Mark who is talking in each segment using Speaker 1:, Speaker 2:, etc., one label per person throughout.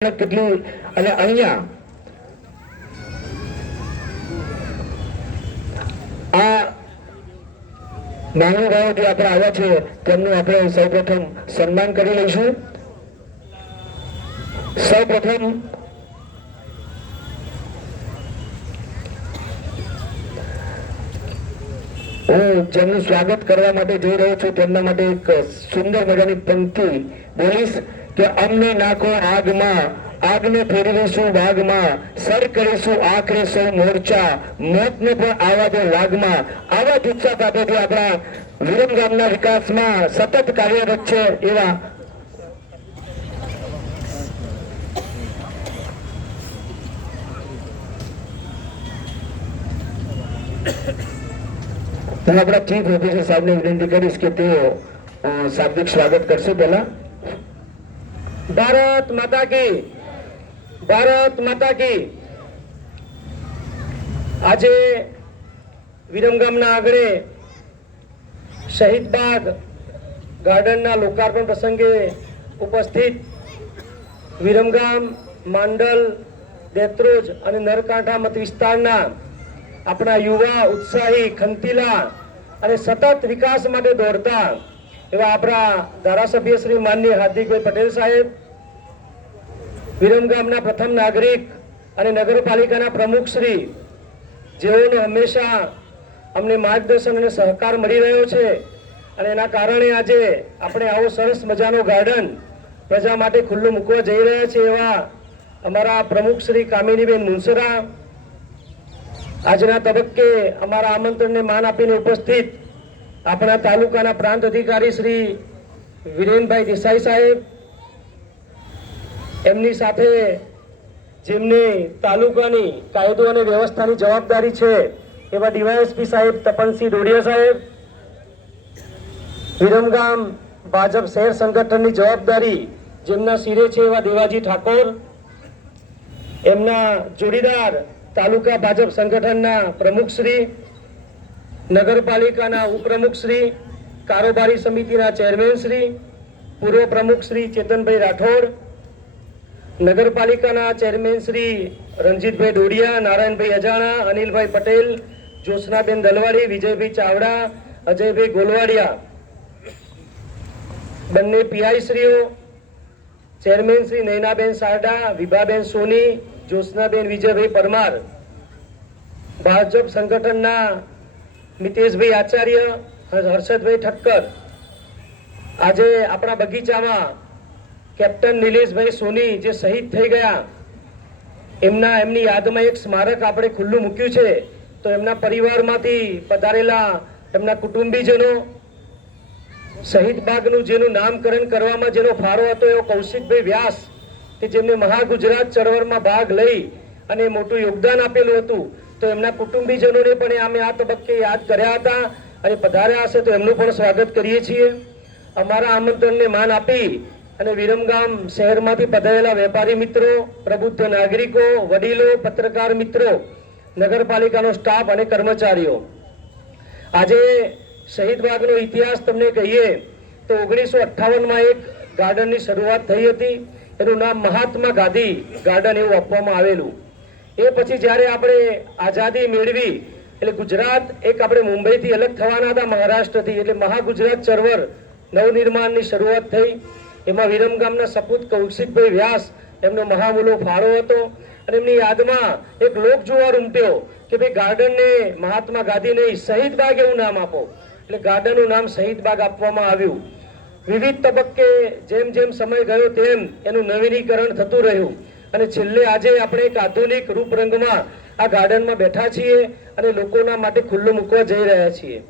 Speaker 1: કેટલી અને અહીંયા આ મહાનુભાવો જે આપણે આવ્યા છે તેમનું આપણે સૌપ્રથમ સન્માન કરી લઈશું. સૌપ્રથમ હું જેમનું સ્વાગત કરવા માટે જઈ રહ્યો છું, તેમના માટે એક સુંદર મજાની પંક્તિ બોલીશ. કે અમને નાખો આગમાં. આગને ફેરવીશું વાગમાં સર કરીશું આખરે સૌ મોરચા. મોતને પણ આવા દે લાગમાં આવા જ ઉત્સાહ સાથેથી આપણા વિરમ ગામના વિકાસમાં સતત કાર્યરત છે એવા હું આપણા ચીફ ઓફિસર સાહેબને વિનંતી કરીશ કે તેઓ શાબ્દિક સ્વાગત કરશે પહેલા. ભારત માતા કી. ભારત માતા કી. આજે વિરમગામના આગળ શહીદ બાગ ગાર્ડનના લોકાર્પણ પ્રસંગે ઉપસ્થિત વિરમગામ માંડલ, દેત્રોજ અને નરકાંઠા મત વિસ્તારના આપણા યુવા, ઉત્સાહી, ખંતીલા અને સતત વિકાસ માટે દોડતા એવા આપણા ધારાસભ્ય શ્રી માનનીય હાર્દિકભાઈ પટેલ સાહેબ વિરમગામના પ્રથમ નાગરિક અને નગરપાલિકાના પ્રમુખ શ્રી, જેઓનો હંમેશા અમને માર્ગદર્શન અને સહકાર મળી રહ્યો છે અને એના કારણે આજે આપણે આવો સરસ મજાનો ગાર્ડન પ્રજા માટે ખુલ્લું મૂકવા જઈ રહ્યા છે એવા અમારા પ્રમુખ શ્રી કામિનીબેન મુનસરા. આજના તબક્કે અમારા આમંત્રણને માન આપીને ઉપસ્થિત આપણા તાલુકાના પ્રાંત અધિકારી શ્રી વિરેનભાઈ દેસાઈ સાહેબ, એમની સાથે જેમની તાલુકાની કાયદો અને વ્યવસ્થાની જવાબદારી છે, એવા ડીવાયએસપી સાહેબ તપનસિંહ ડોડિયા સાહેબ, વિરમગામ ભાજપ શહેર સંગઠનની જવાબદારી જેમના શિરે છે એવા દેવાજી ઠાકોર, એમના જોડીદાર તાલુકા ભાજપ સંગઠનના પ્રમુખશ્રી નગરપાલિકાના ઉપપ્રમુખશ્રી કારોબારી સમિતિના ચેરમેનશ્રી પૂર્વ પ્રમુખશ્રી ચેતનભાઈ રાઠોડ, નગરપાલિકાના ચેરમેન શ્રી રણજીતભાઈ ડોડિયા, નારાયણભાઈ અજાણા, અનિલભાઈ પટેલ, જ્યોત્સનાબેન દલવાડી વિજયભાઈ ચાવડા, અજયભાઈ ગોલવાડિયા. બંને પીઆઈ શ્રીઓ, ચેરમેન શ્રી નૈનાબેન સારડા, વિભાબેન સોની, જ્યોત્સનાબેન વિજયભાઈ પરમાર. ભાજપ સંગઠનના મિતેશભાઈ આચાર્ય હર્ષદભાઈ ઠક્કર. આજે આપણા બગીચામાં કેપ્ટન નિલેશભાઈ સોની જે શહીદ થઈ ગયા, એમના, એમની યાદમાં એક સ્મારક આપણે ખુલ્લું મૂક્યું છે. તો એમના પરિવારમાંથી પધારેલા એમના કુટુંબીજનો, શહીદ બાગનું જેનું નામકરણ કરવામાં જેનો ફાળો હતો એવો કૌશિકભાઈ વ્યાસ, કે જેમને મહાગુજરાત ચળવળમાં ભાગ લઈ અને મોટું યોગદાન આપેલું હતું. તો એમના કુટુંબીજનોને પણ અમે આ તબક્કે યાદ કર્યા હતા અને પધાર્યા હશે તો એમનું પણ સ્વાગત કરીએ છીએ. અમારા આમંત્રણને માન આપી અને વિરમગામ શહેરમાંથી પધારેલા વેપારી મિત્રો, પ્રબુદ્ધ નાગરિકો, વડીલો, પત્રકાર મિત્રો, નગરપાલિકાનો સ્ટાફ અને કર્મચારીઓ. આજે શહીદ બાગનો ઇતિહાસ તમને કહીએ તો ઓગણીસો અઠ્ઠાવનમાં એક ગાર્ડનની શરૂઆત થઈ હતી. એનું નામ મહાત્મા ગાંધી ગાર્ડન એવું આપવામાં આવેલું. એ પછી જ્યારે આપણે આઝાદી મેળવી, એટલે ગુજરાત એક આપણે મુંબઈથી અલગ થવાના હતા, મહારાષ્ટ્રથી, એટલે મહાગુજરાત ચળવળ નવનિર્માણની શરૂઆત થઈ. એમાં વિરમગામના સપૂત કૌશિકભાઈ વ્યાસ, એમનો મહામૂલો ફાળો હતો. અને એમની યાદમાં એક લોક જુવાર ઉમટ્યો કે ભાઈ ગાર્ડનને મહાત્મા ગાંધી નહીં શહીદ બાગ એવું નામ આપો. એટલે ગાર્ડનનું નામ શહીદ બાગ આપવામાં આવ્યું. વિવિધ તબક્કે જેમ જેમ સમય ગયો તેમ એનું નવીનીકરણ થતું રહ્યું. અને છેલ્લે આજે આપણે એક આધુનિક રૂપરંગમાં આ ગાર્ડનમાં બેઠા છીએ અને લોકોના માટે ખુલ્લું મૂકવા જઈ રહ્યા છીએ.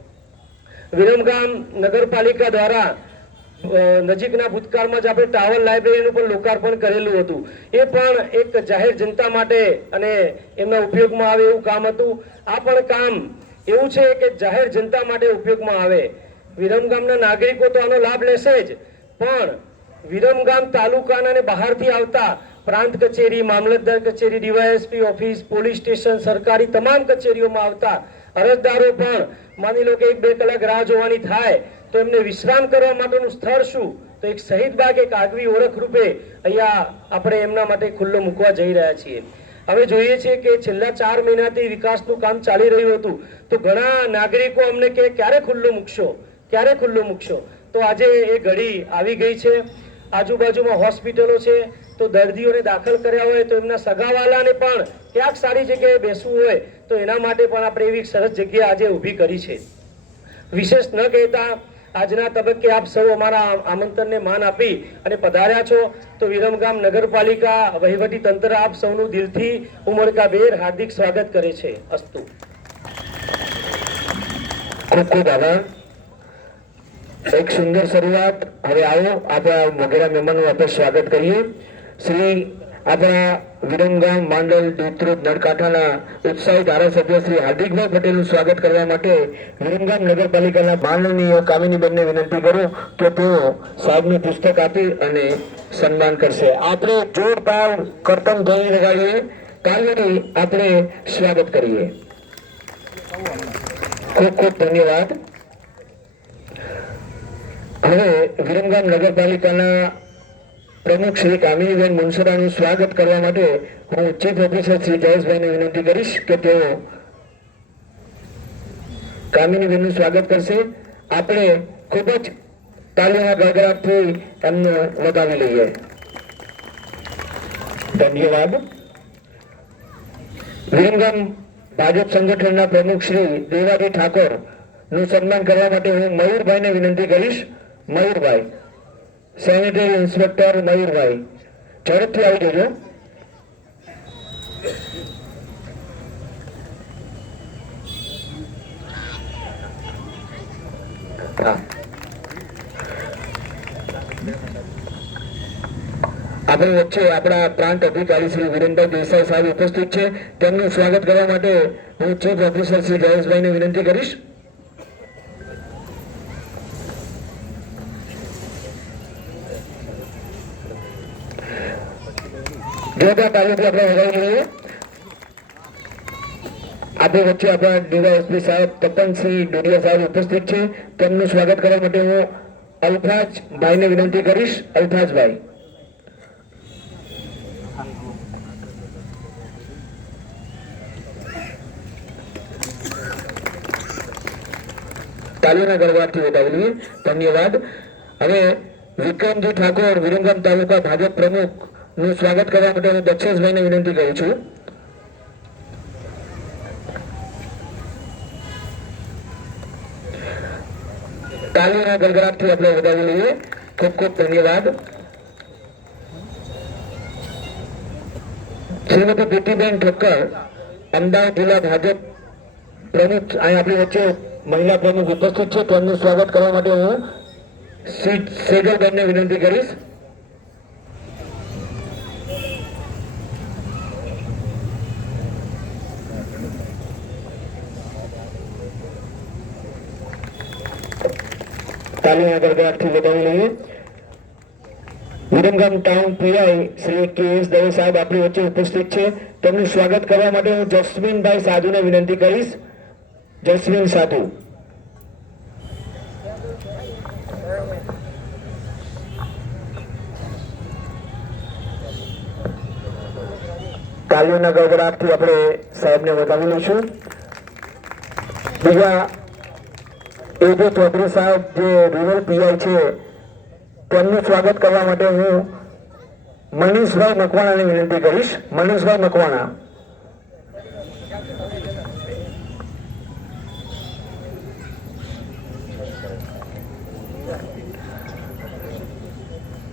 Speaker 1: વિરમગામ નગરપાલિકા દ્વારા નજીકના ભૂતકાળમાં જ આપણે ટાવર લાઇબ્રેરીનું પણ લોકાર્પણ કરેલું હતું. એ પણ એક જાહેર જનતા માટે અને એમના ઉપયોગમાં આવે એવું કામ હતું. આ પણ કામ એવું છે કે જાહેર જનતા માટે ઉપયોગમાં આવે. વિરમગામના નાગરિકો તો આનો લાભ લેશે જ, પણ વિરમગામ તાલુકાના અને બહારથી આવતા પ્રાંત કચેરી, મામલતદાર કચેરી, ડીવાયએસપી, ઓફિસ, પોલીસ સ્ટેશન, સરકારી તમામ કચેરીઓમાં આવતા અરજદારો પણ માની લો કે એક બે કલાક રાહ જોવાની થાય, તો એમને વિશ્રામ કરવા માટેનું સ્થળ શું? તો એક શહીદ બાગ, એક આગવી ઓળખ રૂપે અહીંયા આપણે એમના માટે ખુલ્લો મૂકવા જઈ રહ્યા છીએ. હવે જોઈએ છીએ કે છેલ્લા ચાર મહિનાથી વિકાસનું કામ ચાલી રહ્યું હતું, તો ઘણા નાગરિકો અમને કે ક્યારે ખુલ્લો મૂકશો? ક્યારે ખુલ્લું મૂકશો? તો આજે એ ઘડી આવી ગઈ છે. આજુબાજુમાં હોસ્પિટલો છે તો દર્દીઓને દાખલ કર્યા હોય તો એમના સગાવાલાને પણ ક્યાંક સારી જગ્યાએ બેસવું હોય તો એના માટે પણ આપણે એવી સરસ જગ્યા આજે ઊભી કરી છે. વિશેષ ન કહેતા આજના તબક્કે આપ સૌ અમારા આમંત્રણને માન આપી અને પધાર્યા છો તો વિરમગામ નગરપાલિકા વહીવટી તંત્ર આપ સૌનું દિલથી ઉમળકાભેર હાર્દિક સ્વાગત કરે છે. અસ્તુ.
Speaker 2: ખૂબ ખૂબ આભાર. એક સુંદર શરૂઆત. હવે આવો, આપણા વગેરે મહેમાનનું આપણે સ્વાગત કરીએ. શ્રી આપણા વિરમગામ માંડલ દૂતરૂપ નળકાંઠાના ઉત્સાહી ધારાસભ્ય શ્રી હાર્દિકભાઈ પટેલનું સ્વાગત કરવા માટે વિરમગામ નગરપાલિકાના માનનીય કામિનીબેનને વિનંતી કરું કે તેઓ સાહેબનું પુસ્તક આપી અને સન્માન કરશે. આપણે જોરદાર કરતમ ધોઈ લગાડીએ. કાલની આપણે સ્વાગત કરીએ. ખૂબ ખૂબ ધન્યવાદ. હવે વિરમગામ નગરપાલિકાના પ્રમુખ શ્રી કામિનીબેન મુનસરાનું સ્વાગત કરવા માટે હું ચીફ ઓફિસર શ્રી જયેશભાઈને વિનંતી કરીશ કે તેઓ કામિનીબેનનું સ્વાગત કરશે. આપણે ખૂબ જ તાલીના ગળગળાટથી એમને વધાવી લઈએ. ધન્યવાદ. વિરમગામ ભાજપ સંગઠનના પ્રમુખ શ્રી દેવાજી ઠાકોરનું સન્માન કરવા માટે હું મયુરભાઈને વિનંતી કરીશ. Mayurbhai sanitary inspector Mayurbhai. ઝડપથી આવી જજો. આપણી વચ્ચે આપણા પ્રાંત અધિકારી શ્રી વિરેન્દ્ર દેસાઈ સાહેબ ઉપસ્થિત છે. તેમનું સ્વાગત કરવા માટે હું ચીફ ઓફિસર શ્રી જયેશભાઈને વિનંતી કરીશ. જોરદાર તાલીમથી આપણે વધાવી લઈએ આપણી વચ્ચે આપણા ડીવાયએસપી સાહેબ તપનસિંહ ડોડિયા સાહેબ ઉપસ્થિત છે તેમનું સ્વાગત કરવા માટે હું અલ્ફાજ ભાઈને વિનંતી કરીશ અલ્ફાજભાઈ તાલીના ગરબાથી વધાવી ધન્યવાદ હવે વિક્રમજી ઠાકોર વિરમગામ તાલુકા ભાજપ પ્રમુખ નું સ્વાગત કરવા માટે હું દક્ષેશભાઈને વિનંતી કરું છું. તાલીના ગરગડાટથી આપણે વધાવી લઈએ. ખૂબ ખૂબ ધન્યવાદ. શ્રીમતી પ્રીતિબેન ઠક્કર, અમદાવાદ જિલ્લા ભાજપ પ્રમુખ, અહીં આપણી વચ્ચે મહિલા પ્રમુખ ઉપસ્થિત છે. તેમનું સ્વાગત કરવા માટે હું શ્રી સેજલબેનને વિનંતી કરીશ. તાલીના ગરગડાટથી વધાવી લઈએ વિરમગામ ટાઉન પીઆઈ શ્રી કે એસ દવે સાહેબ આપણી વચ્ચે ઉપસ્થિત છે. તેમનું સ્વાગત કરવા માટે હું જસ્મીનભાઈ સાધુને વિનંતી કરીશ. જસ્મીન સાધુ. તાલીઓના ગડગડાટથી આપણે સાહેબને વધાવી લઈશું. બીજા એ ચૌધરી સાહેબ જે રૂરલ પીઆઈ છે, તેમનું સ્વાગત કરવા માટે હું મનીષભાઈ મકવાણાની વિનંતી કરીશ. મનીષભાઈ મકવાણા.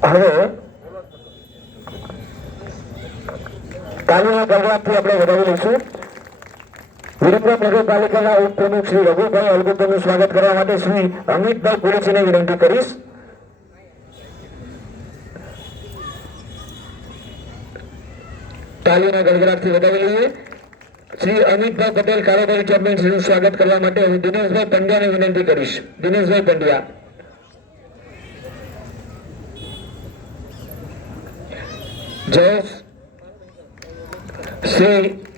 Speaker 2: હવે કાલીના ગરબાથી આપણે વધાવી લઈશું. વિરમગામ નગરપાલિકાના ઉપપ્રમુખ શ્રી રઘુભાઈ અલગુતરનું સ્વાગત કરવા માટે શ્રી અમિતભાઈ પુરેશીને વિનંતી કરીશ તાલીના ગડગડાટથી વધાવી લઈએ શ્રી અમિતભાઈ પટેલ કારોબારી ચેરમેન શ્રીનું સ્વાગત કરવા માટે હું દિનેશભાઈ પંડ્યાને વિનંતી કરીશ દિનેશભાઈ પંડ્યા જયેશ શ્રી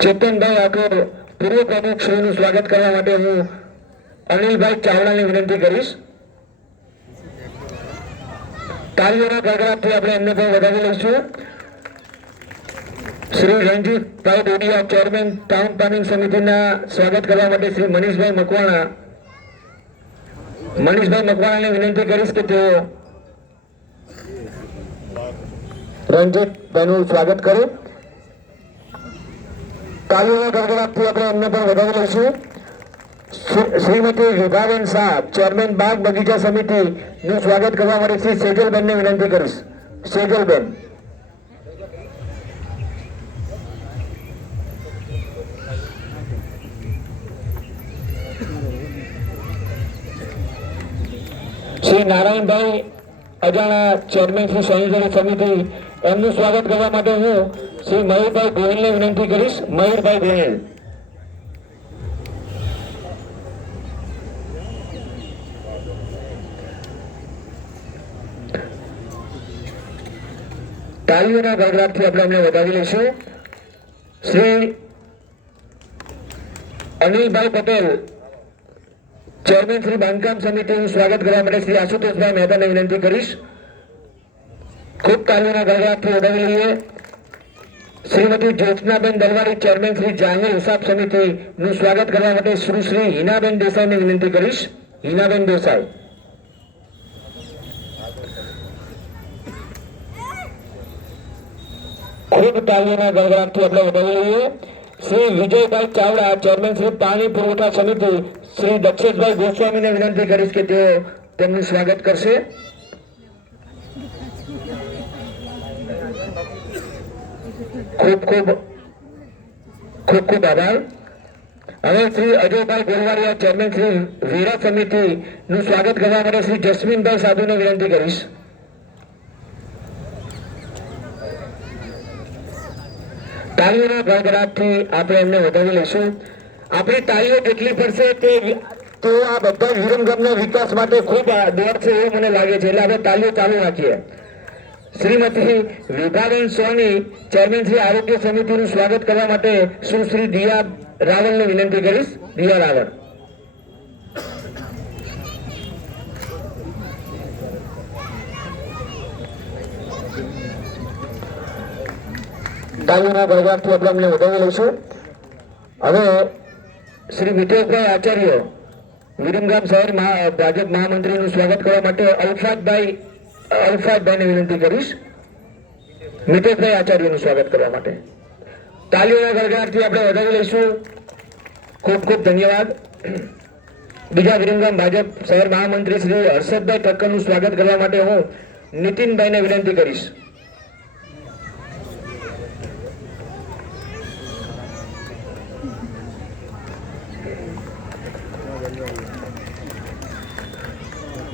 Speaker 2: ચેતનભાઈ રાઠોડ પૂર્વ પ્રમુખ શ્રીનું સ્વાગત કરવા માટે હું અનિલભાઈ ચાવડાને વિનંતી કરીશ. તાળીઓના ગડગડાટથી આપણે એમને પણ વધાવી લઈશું. Shri Ranjitbhai Dodiya, chairman town planning સમિતિના સ્વાગત કરવા માટે શ્રી મનીષભાઈ મકવાણા. મનીષભાઈ મકવાણાને વિનંતી કરીશ કે તેઓ રણજીતભાઈનું સ્વાગત કરે. તાળીઓના ગડગડાટથી આપણે એમને પણ વધાવી લઈશું. શ્રી- શ્રીમતી વિભાબેન શાહ, ચેરમેન બાગ બગીચા સમિતિ નું સ્વાગત કરવા માટે શ્રી સેજલબેનને વિનંતી કરીશ. સેજલબેન. શ્રી નારાયણભાઈ અજાણા ચેરમેન શ્રી સંયોજન સમિતિ એમનું સ્વાગત કરવા માટે હું શ્રી મયુરભાઈ ગોહિલને વિનંતી કરીશ? મયુરભાઈ ગોહિલ. તાલીઓના ગડગડાટથી આપણે એમને વધાવી લઈશું. શ્રી અનિલભાઈ પટેલ, ચેરમેન શ્રી બાંધકામ સમિતિનું સ્વાગત કરવા માટે શ્રી આશુતોષભાઈ મહેતાને વિનંતી કરીશ. ખૂબ તાલીઓના ગડગડાટથી વધાવી લઈએ. શ્રીમતી જ્યોત્સનાબેન દલવાડી ચેરમેન શ્રી જાહેર હિસાબ સમિતિનું સ્વાગત કરવા માટે શ્રી શ્રી હિનાબેન દેસાઈને વિનંતી કરીશ. હિનાબેન દેસાઈ. ખૂબ તાલીઓના ગણગણાટથી આપણે વધાવી લઈએ. શ્રી વિજયભાઈ ચાવડા ચેરમેન શ્રી પાણી પુરવઠા સમિતિ, શ્રી દક્ષેશભાઈ ગોસ્વામીને વિનંતી કરીશ કે તેઓ તેમનું સ્વાગત કરશે. ખૂબ ખૂબ ખૂબ ખૂબ આભાર. હવે શ્રી અજયભાઈ ગોરવાડિયા ચેરમેન શ્રી વીરા સમિતિ નું સ્વાગત કરવા માટે શ્રી જસ્મીનભાઈ સાધુને વિનંતી કરીશ. તાળીઓના ગણગડાટથી આપણે એમને વધાવી લઈશું. આપણી તાળીઓ કેટલી પડશે તે તો આ બધા વિરમગામના વિકાસ માટે ખૂબ દોડ છે એવું મને લાગે છે. એટલે આપણે તાળીઓ ચાલુ રાખીએ. શ્રીમતી વિભાબેન સોની ચેરમેન શ્રી આરોગ્ય સમિતિનું સ્વાગત કરવા માટે સુશ્રી દિયા રાવલને વિનંતી કરીશ? દિયા રાવલ. તાલીના ગળગાટથી આપણે અમને વધાવી લઈશું. હવે શ્રી મિતેશભાઈ આચાર્ય વિરમગામ શહેર ભાજપ મહામંત્રીનું સ્વાગત કરવા માટે અલ્ફાદભાઈ અલ્ફાદભાઈને વિનંતી કરીશ મિતેશભાઈ આચાર્યનું સ્વાગત કરવા માટે. તાલીઓના ગળગાટથી આપણે વધારી લઈશું. ખૂબ ખૂબ ધન્યવાદ. બીજા વિરંગમ ભાજપ શહેર મહામંત્રી શ્રી હર્ષદભાઈ ઠક્કરનું સ્વાગત કરવા માટે હું નીતિનભાઈને વિનંતી કરીશ.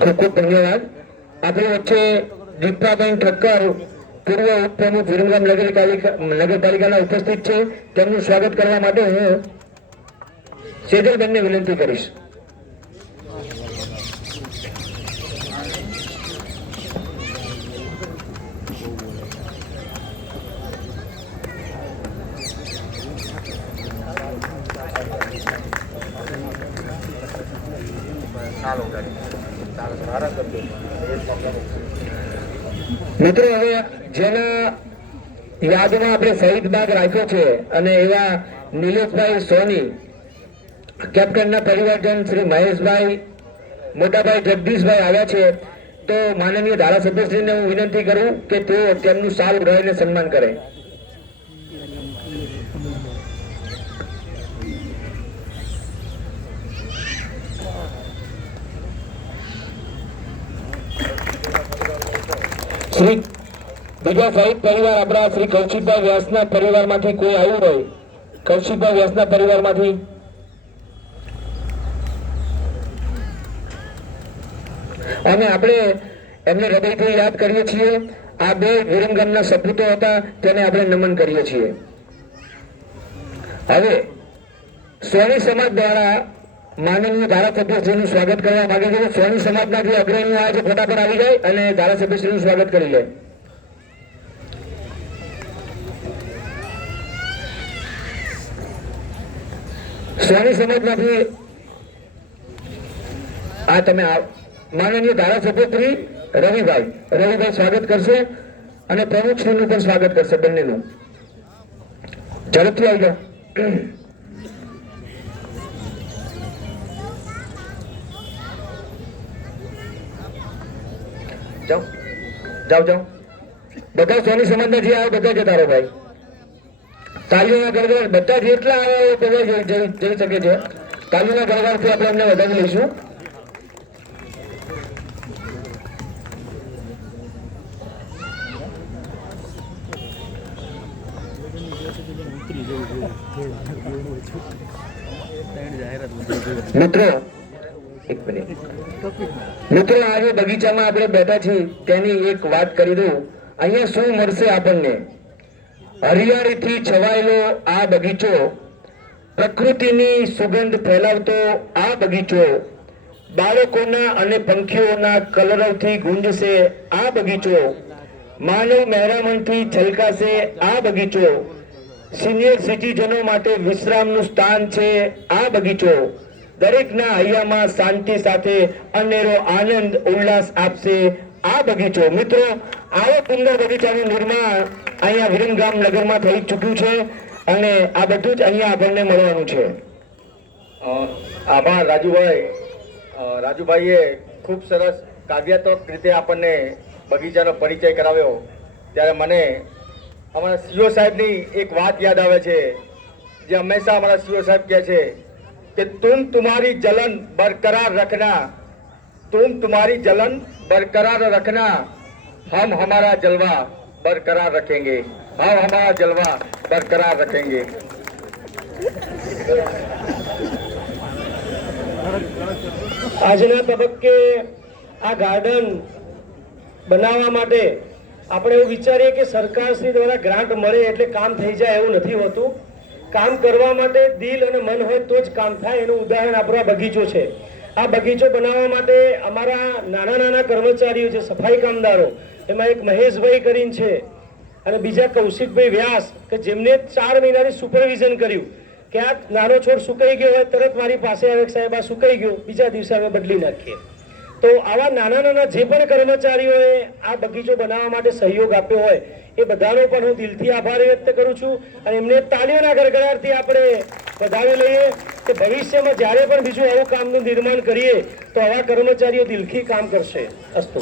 Speaker 2: ખૂબ ખૂબ ધન્યવાદ. આપણી વચ્ચે દીપાબેન ઠક્કર પૂર્વ ઉપપ્રમુખ વિરમગામ નગરપાલિકા નગરપાલિકાના ઉપસ્થિત છે તેમનું સ્વાગત કરવા માટે હું સેજલબેનને વિનંતી કરીશ। મિત્રો, હવે જેના યાદમાં આપણે શહીદ બાગ રાખ્યો છે અને એવા નિલેશભાઈ સોની, કેપ્ટનના પરિવારજન શ્રી મહેશભાઈ, મોટાભાઈ જગદીશભાઈ આવ્યા છે, તો માનનીય ધારાસભ્યશ્રીને હું વિનંતી કરું કે તેઓ તેમનું સાલ રહીને સન્માન કરે. શ્રી બીજા શહીદ પરિવાર આપણા શ્રી કૌશિકભાઈ વ્યાસના પરિવારમાંથી કોઈ આવ્યું હોય? કૌશિકભાઈ વ્યાસના પરિવારમાંથી? અને આપણે એમને હૃદયથી યાદ કરીએ છીએ. આ બે વિરમગામના સપૂતો હતા, તેને આપણે નમન કરીએ છીએ. હવે સોની સમાજ દ્વારા માનનીય ધારાસભ્યશ્રીનું સ્વાગત કરવા માંગે છે. સ્વામી સમાજના જે અગ્રણીઓ આ છે ફટાફટ આવી જાય અને ધારાસભ્યશ્રીનું સ્વાગત કરી લે. સ્વામી સમાજમાંથી આ તમે માનનીય ધારાસભ્ય શ્રી રવિભાઈ. રવિભાઈ સ્વાગત કરશે અને પ્રમુખ શ્રીનું પણ સ્વાગત કરશે બંનેનું. ઝડપથી આવી જાઓ જાઓ. જાઓ જાઓ. બધા સોની સમાજના જે આવે, બધા જતા રહો ભાઈ. તાલીઓના ગણગણ બધા જેટલા આવે બધા જઈ શકે છે. તાલીઓના ગણગણથી આપણે એમને વધારી લઈશું. મિત્રો એક મિનિટ મિત્રો, આજે બગીચામાં આપણે બેઠા છીએ. તેની એક વાત કરી દઉં. અહીંયા શું મળશે આપણને? હરિયાળીથી છવાયેલો આ બગીચો, પ્રકૃતિની સુગંધ ફેલાવતો આ બગીચો, બાળકોના અને પંખીઓના કલરવથી ગુંજશે આ બગીચો, માનવ મહેરામણથી છલકાશે આ બગીચો, સિનિયર સિટીઝનો માટે વિશ્રામનું સ્થાન છે આ બગીચો. દરેકના હૈયામાં શાંતિ સાથે અનેરો આનંદ, ઉલ્લાસ આપશે આ બગીચો. મિત્રો, આવો સુંદર બગીચાનું નિર્માણ અહીંયા વિરમગામ નગરમાં થઈ ચૂક્યું છે અને આ બધું જ અહીંયા આપણને મળવાનું છે.
Speaker 3: આભાર રાજુભાઈ. રાજુભાઈએ ખૂબ સરસ કાવ્યાત્મક રીતે આપણને બગીચાનો પરિચય કરાવ્યો. ત્યારે મને અમારા સીઓ સાહેબની એક વાત યાદ આવે છે. જે હંમેશા અમારા સીઓ સાહેબ કહે છે કે તુમ તુમારી જલન બરકરાર રખના તુમ તુમારી જલન બરકરાર રખના हम हमारा जलवा बरकरार रखेंगे हम हमारा जलवा बरकरार रखेंगे
Speaker 1: આજના તબક્કે આ ગાર્ડન બનાવવા માટે આપણે એવું વિચારીએ કે સરકારશ્રી દ્વારા ગ્રાન્ટ મળે એટલે કામ થઈ જાય એવું નથી હોતું કામ કરવા માટે દિલ અને મન હોય તો જ કામ થાય. એનું ઉદાહરણ આપણો બગીચો છે. આ બગીચો બનાવવા માટે અમારા નાના નાના કર્મચારીઓ છે, સફાઈ કામદારો, એમાં એક મહેશભાઈ કરીને છે અને બીજા કૌશિકભાઈ વ્યાસ, કે જેમને ચાર મહિનાની સુપરવિઝન કર્યું. કે આ નાનો છોડ સુકાઈ ગયો હોય, તરત મારી પાસે આવે સાહેબ આ સુકાઈ ગયો, બીજા દિવસે અમે બદલી નાખીએ. તો આવા નાના નાના જે પણ કર્મચારીઓએ આ બગીચો બનાવવા માટે સહયોગ આપ્યો હોય એ બધાનો પણ હું દિલથી આભાર વ્યક્ત કરું છું અને એમને તાળીઓના ગરગડાટથી આપણે વધાવી લઈએ કે ભવિષ્યમાં જ્યારે પણ બીજું આવું કામનું નિર્માણ કરીએ તો આવા કર્મચારીઓ દિલથી કામ કરશે. અસ્તુ.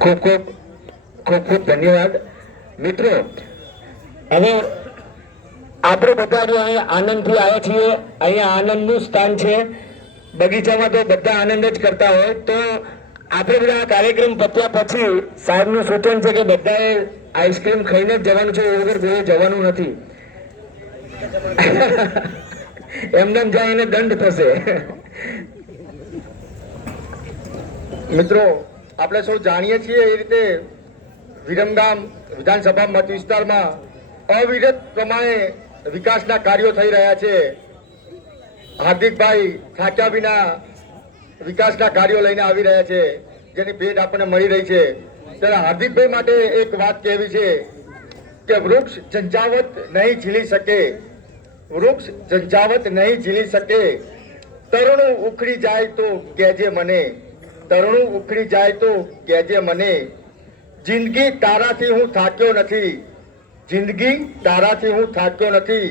Speaker 2: ખૂબ ખૂબ ખૂબ ખૂબ ધન્યવાદ. મિત્રો, હવે આપણે બધા જો અહીંયા આનંદથી આવ્યા છીએ. અહીંયા આનંદનું સ્થાન છે. બગીચામાં તો બધા આનંદ જ કરતા હોય. તો આપણે બધા કાર્યક્રમ પત્યા પછી સાહેબનું સૂચન છે કે બધાએ આઈસ્ક્રીમ ખાઈને જ જવાનું છે, એ વગર કોઈ જવાનું નથી. એમને એમ જાય એને દંડ થશે.
Speaker 3: મિત્રો, આપણે સૌ જાણીએ છીએ એ રીતે વિરમગામ વિધાનસભા મત વિસ્તારમાં અવિરત પ્રમાણે વિકાસના કાર્યો થઈ રહ્યા છે. હાર્દિકભાઈ થાક્યા વિના વિકાસના કાર્યો લઈને આવી રહ્યા છે, જેની ભેટ આપણને મળી રહી છે. ત્યારે હાર્દિકભાઈ માટે એક વાત કહેવી છે કે વૃક્ષ ઝંઝાવત નહીં ઝીલી શકે. વૃક્ષ ઝંઝાવત નહીં ઝીલી શકે. તરુણું ઉખડી જાય તો કહેજે મને. તરુણું ઉખડી જાય તો કહેજે મને. જિંદગી તારાથી હું થાક્યો નથી. જિંદગી તારાથી હું થાક્યો નથી.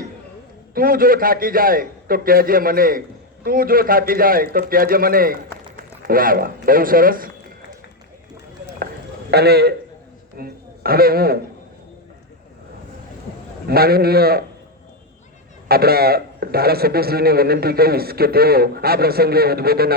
Speaker 3: તું જો થાકી જાય તો કહેજે મને. તું જો થાકી જાય તો કહેજે મને,
Speaker 2: વાહ વાહ, બહુ સરસ અને હવે હું માનનીય આપણા ધારાસભ્યશ્રીને વિનંતી કરીશ કે તેઓ આ પ્રસંગે ઉદ્બોધન.